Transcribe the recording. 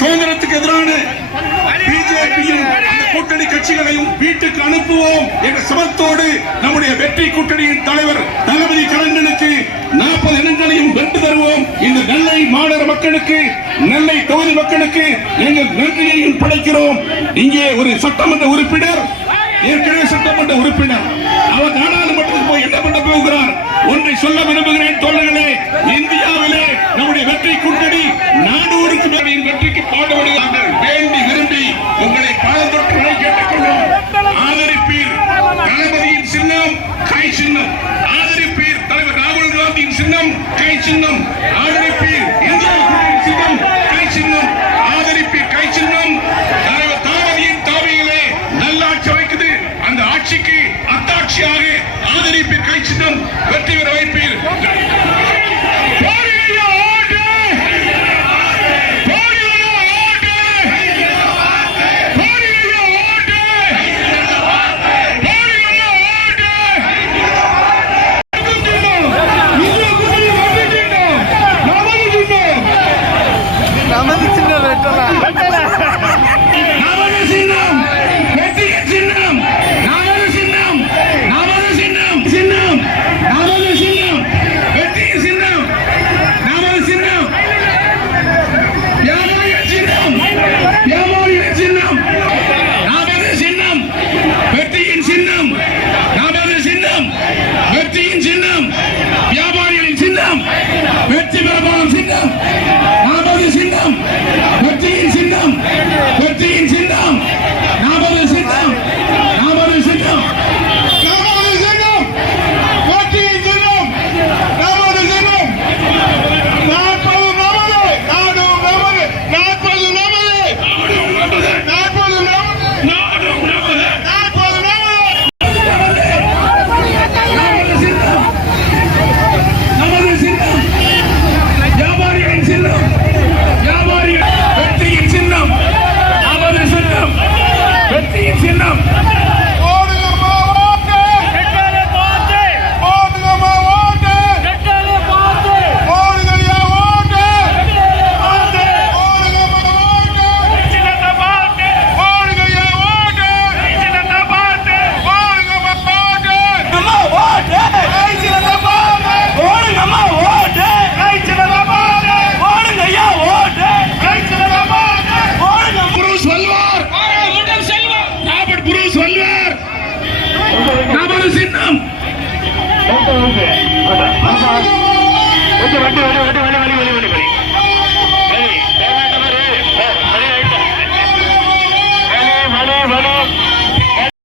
சுதந்திரத்துக்கு எதிரான பிஜேபியும் அந்த கூட்டணி கட்சிகளையும் வீட்டுக்கு அனுப்புவோம் என்ற சபத்தோடு நம்முடைய வெற்றி கூட்டணியின் தலைவர் தளபதி கலைஞனுக்கு 40 இடங்களையும் வென்று தருவோம். இந்த நெல்லை மாநகர மக்களுக்கு, நெல்லை தொகுதி மக்களுக்கு எங்கள் நன்றியையும் படைக்கிறோம். இங்கே ஒரு சட்டமன்ற உறுப்பினர், ஏற்கனவே சட்டமன்ற உறுப்பினர், அவர் நாடாளுமன்றத்துக்கு போய் என்ன பண்ண போகிறார்? ஒன்றை சொல்ல விரும்புகிறேன் தோழர்களே, இந்தியாவிலே நம்முடைய வெற்றி கூட்டணி 400க்கு மேல் வெற்றிக்கு பாடுபடுகிறார்கள். வேண்டி விரும்பி உங்களை பாதத்தொற்று கேட்டுக்கொள்வோம். ஆதரிப்பீர். தளபதியின் சின்னம் கை சின்னம். ஆதரிப்பீர். தலைவர் ராகுல் காந்தியின் சின்னம் கை சின்னம்.